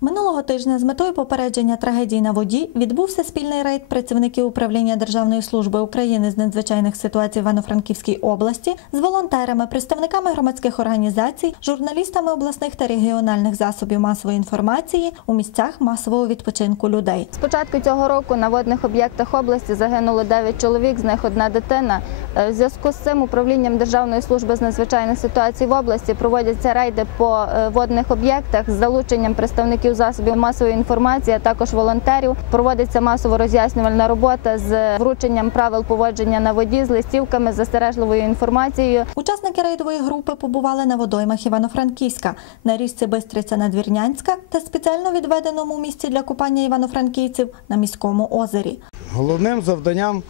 Минулого тижня з метою попередження трагедій на воді відбувся спільний рейд працівників управління Державної служби України з надзвичайних ситуацій в Івано-Франківській області з волонтерами, представниками громадських організацій, журналістами обласних та регіональних засобів масової інформації у місцях масового відпочинку людей. З початку цього року на водних об'єктах області загинуло 9 чоловік, з них одна дитина. Е, В зв'язку з цим управлінням Державної служби з надзвичайних ситуацій в області проводяться рейди по е, водних об'єктах з залученням представників засобів масової інформації, а також волонтерів. Проводиться масово роз'яснювальна робота з врученням правил поводження на воді, з листівками, з застережливою інформацією. Учасники рейдової групи побували на водоймах Івано-Франківська, на річці Бистриця Надвірнянська та спеціально відведеному місці для купання івано-франківців на міському озері. Головним завданням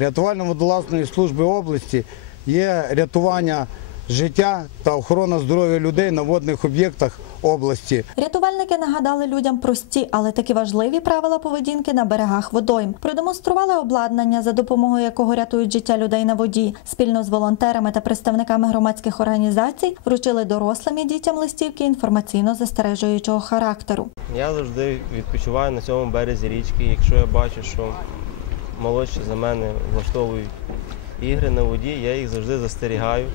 рятувально-водолазної служби області є рятування життя та охорона здоров'я людей на водних об'єктах області. Рятувальники нагадали людям прості, але такі важливі правила поведінки на берегах водойм. Продемонстрували обладнання, за допомогою якого рятують життя людей на воді. Спільно з волонтерами та представниками громадських організацій вручили дорослим і дітям листівки інформаційно-застережуючого характеру. Я завжди відпочиваю на цьому березі річки. Якщо я бачу, що молодші за мене влаштовують ігри на воді, я їх завжди застерігаю,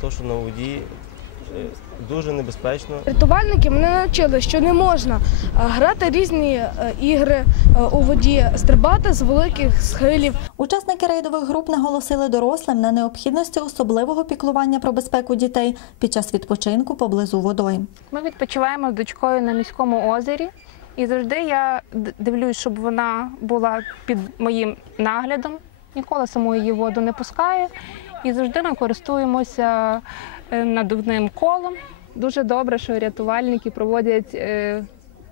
тому що на воді е, дуже небезпечно. Рятувальники мене навчили, що не можна е, грати різні е, ігри у воді, стрибати з великих схилів. Учасники рейдових груп наголосили дорослим на необхідності особливого піклування про безпеку дітей під час відпочинку поблизу водойм. Ми відпочиваємо з дочкою на міському озері, і завжди я дивлюсь, щоб вона була під моїм наглядом. Ніколи саму її воду не пускаю. І завжди ми користуємося е, надувним колом. Дуже добре, що рятувальники проводять е,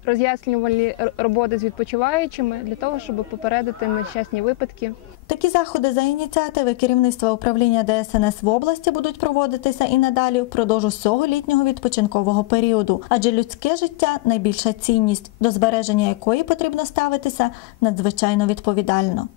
роз'яснювальні роботи з відпочиваючими для того, щоб попередити нещасні випадки. Такі заходи за ініціативи керівництва управління ДСНС в області будуть проводитися і надалі впродовж усього літнього відпочинкового періоду, адже людське життя найбільша цінність, до збереження якої потрібно ставитися надзвичайно відповідально.